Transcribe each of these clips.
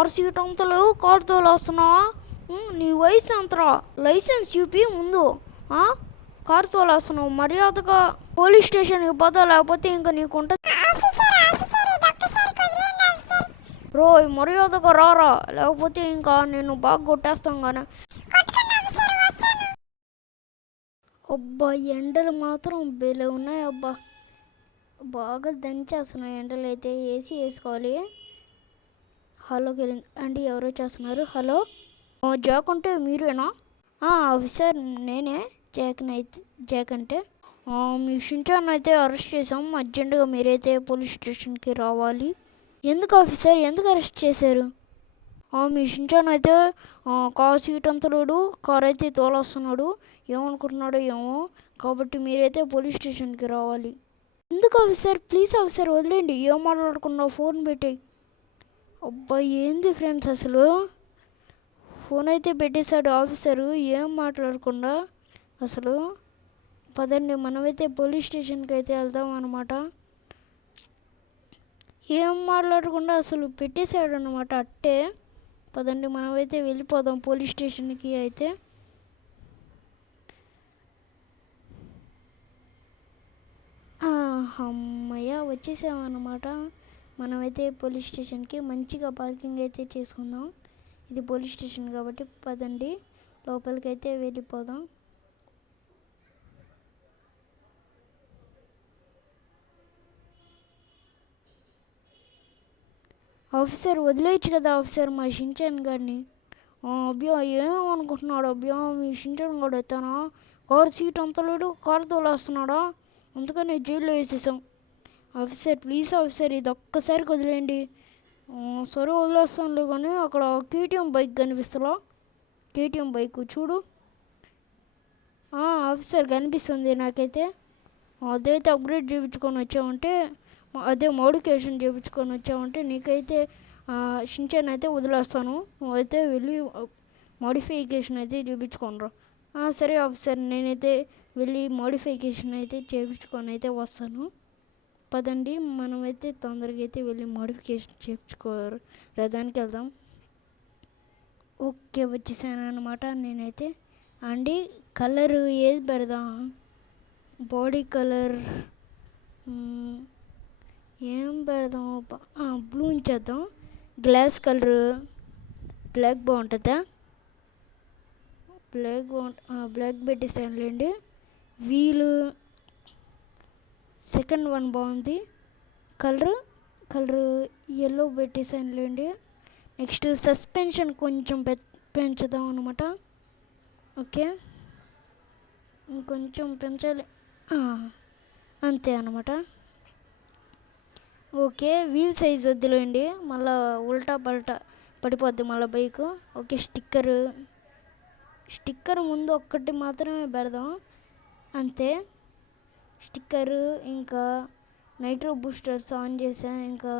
Car seat అంతా లేవు, car తోలేస్తున్నావా? నీ వయసు అంతరా, లైసెన్స్ చూపి ముందు. కార్ తోలేస్తున్నావు, మర్యాదగా పోలీస్ స్టేషన్కి పోతా, లేకపోతే ఇంకా నీకుంటుంది. మర్యాదగా రారా, లేకపోతే ఇంకా నేను బాగా కొట్టేస్తాం కానీ. అబ్బా ఎండలు మాత్రం భలే ఉన్నాయి అబ్బా, బాగా దంచేస్తున్నాయి ఎండలు అయితే. ఏసీ వేసుకోవాలి. హలోకి వెళ్ళింది అండి, ఎవరో చేస్తున్నారు. హలో, జాక్ అంటే మీరేనా? ఆఫీసర్ నేనే, జాక్ అంటే. మీ షించాన్ అయితే అరెస్ట్ చేసాం, అర్జెంటుగా మీరైతే పోలీస్ స్టేషన్కి రావాలి. ఎందుకు ఆఫీసర్, ఎందుకు అరెస్ట్ చేశారు? మీ షించాన్ అయితే కార్ సీట్ అంతా లేడు, కార్ అయితే తోలొస్తున్నాడు, ఏమనుకుంటున్నాడో ఏమో, కాబట్టి మీరైతే పోలీస్ స్టేషన్కి రావాలి. ఎందుకు ఆఫీసర్, ప్లీజ్ ఆఫీసర్ వదిలేండి, ఏం మాట్లాడకుండా ఫోన్ పెట్టి. అబ్బా ఏంది ఫ్రెండ్స్ అసలు, ఫోన్ అయితే పెట్టేశాడు ఆఫీసరు, ఏం మాట్లాడకుండా అసలు. పదండి మనమైతే పోలీస్ స్టేషన్కి అయితే వెళ్దాం అనమాట. ఏం మాట్లాడకుండా అసలు పెట్టేశాడు అనమాట అట్టే. పదండి మనమైతే వెళ్ళిపోదాం పోలీస్ స్టేషన్కి అయితే. అమ్మయ్య వచ్చేసామన్నమాట. మనమైతే పోలీస్ స్టేషన్కి మంచిగా పార్కింగ్ అయితే చేసుకుందాం. ఇది పోలీస్ స్టేషన్ కాబట్టి పదండి లోపలికి అయితే వెళ్ళిపోదాం. ఆఫీసర్ వదిలేయచ్చు కదా ఆఫీసర్ మా షించాన్ గారిని. అబ్బా ఏమనుకుంటున్నాడు అబ్బా, మీ షించాన్ గారు ఎత్తానా, కారు సీట్ అంతా లేడు, కారు తోలేస్తున్నాడా, అందుకని జైల్లో వేసేసాం. ఆఫీసర్ ప్లీజ్ ఆఫీసర్, ఇది ఒక్కసారికి వదిలేయండి. సరే వదిలేస్తానులే, కానీ అక్కడ కేటీఎం బైక్ కనిపిస్తుందా, కేటీఎం బైక్ చూడు. ఆఫీసర్ కనిపిస్తుంది నాకైతే. అదైతే అప్గ్రేడ్ చేయించుకొని వచ్చామంటే, అదే మోడిఫికేషన్ చేయించుకొని వచ్చామంటే నీకైతే షించాన్ అయితే వదిలేస్తాను, నువ్వైతే వెళ్ళి మోడిఫికేషన్ అయితే చేయించుకోనరా. సరే ఆఫీసర్, నేనైతే వెళ్ళి మోడిఫికేషన్ అయితే చేయించుకొని అయితే వస్తాను. పదండి మనమైతే తొందరగా అయితే వెళ్ళి మోడిఫికేషన్ చేయించుకోరు రథానికి వెళ్దాం. ఓకే వచ్చేసాను అనమాట నేనైతే. అండి కలర్ ఏది పెడదాం, బాడీ కలర్ ఏం పెడదాం, బ్లూ ఉంచేద్దాం. గ్లాస్ కలర్ బ్లాక్ బాగుంటుందా, బ్లాక్ పెట్టేసానులేండి. వీలు సెకండ్ వన్ బాగుంది, కలర్ ఎల్లో పెట్టేసానులేండి. నెక్స్ట్ సస్పెన్షన్ కొంచెం పెంచుదాం అనమాట. ఓకే ఇంకొంచెం పెంచాలి, అంతే అనమాట. ఓకే వీల్ సైజ్ వద్దులేండి, మళ్ళీ ఉల్టా పల్టా పడిపోద్ది మళ్ళీ బైక్. ఓకే స్టిక్కర్ ముందు ఒక్కటి మాత్రమే పెడదాం అంతే. స్టిక్కరు ఇంకా నైట్రో బూస్టర్స్ ఆన్ చేసాను, ఇంకా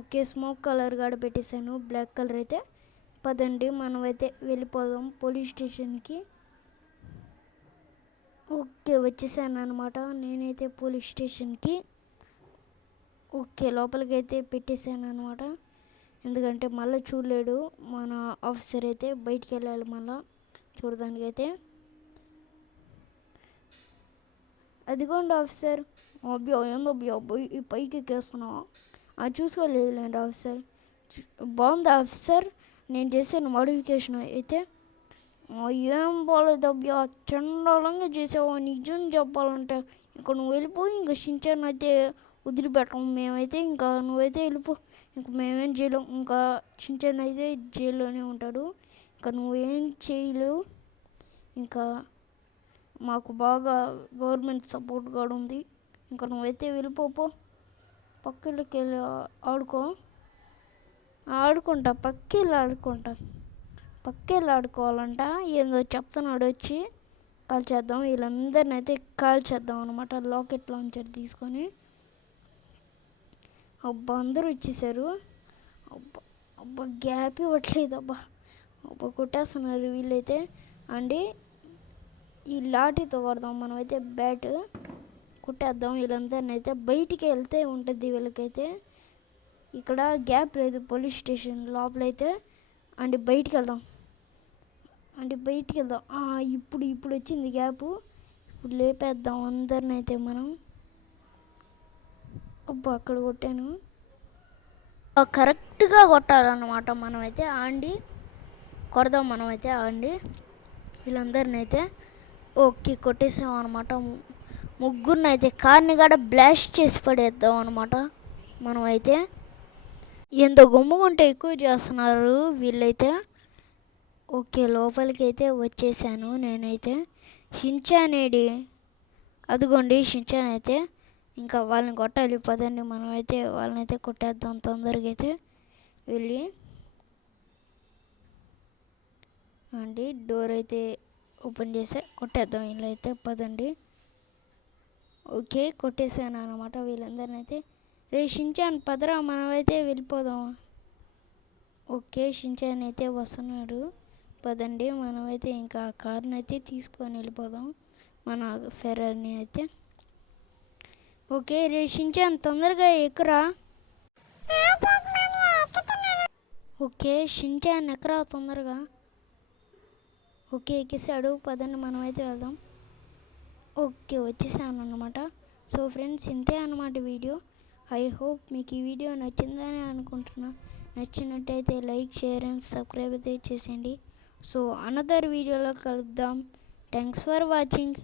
ఓకే స్మోక్ కలర్ కూడా పెట్టేశాను, బ్లాక్ కలర్ అయితే. పదండి మనమైతే వెళ్ళిపోదాం పోలీస్ స్టేషన్కి. ఓకే వచ్చేసాను అనమాట నేనైతే పోలీస్ స్టేషన్కి. ఓకే లోపలికి అయితే పెట్టేశాను అనమాట, ఎందుకంటే మళ్ళీ చూడలేడు మన ఆఫీసర్ అయితే, బయటికి వెళ్ళాలి మళ్ళీ చూడడానికైతే. అదిగోండి ఆఫీసర్. అబ్బా ఏందో ఈ పైకి ఎక్కేస్తున్నావా, చూసుకోలేదులేండి ఆఫీసర్. బాగుంది ఆఫీసర్ నేను చేసాను మోడిఫికేషన్ అయితే. ఏం బాగాలేదు అబ్బా, చండాలంగా చేసావు, నిజం చెప్పాలంటే. ఇంకా నువ్వు వెళ్ళిపోయి, ఇంకా షించాన్ అయితే వదిలిపెట్టం మేమైతే, ఇంకా నువ్వైతే వెళ్ళిపో, ఇంక మేమేం చేయలేం, ఇంకా షించాన్ అయితే జైల్లోనే ఉంటాడు, ఇంకా నువ్వేం చేయలేవు. ఇంకా మాకు బాగా గవర్నమెంట్ సపోర్ట్ కూడా ఉంది, ఇంకా నువ్వైతే వెళ్ళిపోపో, పక్కకి వెళ్ళి ఆడుకుంటా పక్కెళ్ళి ఆడుకోవాలంట. ఏందో చెప్తున్నాడు వచ్చి, కాల్ చేద్దాం వీళ్ళందరినీ అయితే కాల్ చేద్దాం అనమాట లాకెట్ లాంచర్ తీసుకొని. అబ్బా అందరూ వచ్చేసారు, అబ్బా గ్యాప్ ఇవ్వట్లేదు, అబ్బా కొట్టేస్తున్నారు వీళ్ళైతే. అండి ఈ లాఠీతో కొడదాం మనమైతే, బ్యాట్ కొట్టేద్దాం వీళ్ళందరినీ అయితే. బయటికి వెళ్తే ఉంటుంది వీళ్ళకైతే, ఇక్కడ గ్యాప్ లేదు పోలీస్ స్టేషన్ లోపలైతే. అండ్ బయటికి వెళ్దాం. ఇప్పుడు వచ్చింది గ్యాపు. ఇప్పుడు లేపేద్దాం అందరిని అయితే మనం. అబ్బా అక్కడ కొట్టాను. కరెక్ట్గా కొట్టాలన్నమాట మనమైతే. ఆండి కొడదాం మనమైతే. ఆండి వీళ్ళందరిని అయితే ఓకే కొట్టేసాం అనమాట. ముగ్గురిని అయితే కార్ని కూడా బ్లాస్ట్ చేసి పడేద్దాం అనమాట మనమైతే. ఎంత గమ్ముకుంటే ఎక్కువ చేస్తున్నారు వీళ్ళైతే. ఓకే లోపలికి అయితే వచ్చేసాను నేనైతే. షించానేడి అదిగోండి షించాన్ అయితే. ఇంకా వాళ్ళని కొట్టాలి పదండి మనమైతే. వాళ్ళనైతే కొట్టేద్దాం తొందరగా అయితే వెళ్ళి. అండి డోర్ అయితే ఓపెన్ చేసే కొట్టేద్దాం వీళ్ళైతే పదండి. ఓకే కొట్టేసాను అనమాట వీళ్ళందరిని అయితే. రే షించాన్ పదరా మనమైతే వెళ్ళిపోదాం. ఓకే షించాన్ అయితే వస్తున్నాడు పదండి మనమైతే ఇంకా కార్ని అయితే తీసుకొని వెళ్ళిపోదాం మన ఫెరార్ని అయితే. ఓకే రే షించాన్ తొందరగా ఎక్కురా. ఓకే షించాన్ ఎక్కరా తొందరగా. ఓకే ఎక్కిస్తాడు పదండి మనమైతే వెళ్దాం. ఓకే వచ్చేసాను అనమాట. సో ఫ్రెండ్స్ ఇంతే అన్నమాట వీడియో. ఐ హోప్ మీకు ఈ వీడియో నచ్చిందని అనుకుంటున్నా. నచ్చినట్టయితే లైక్ షేర్ అండ్ సబ్స్క్రైబ్ అయితే చేసేయండి. సో అనదర్ వీడియోలో కలుద్దాం. Thanks for watching.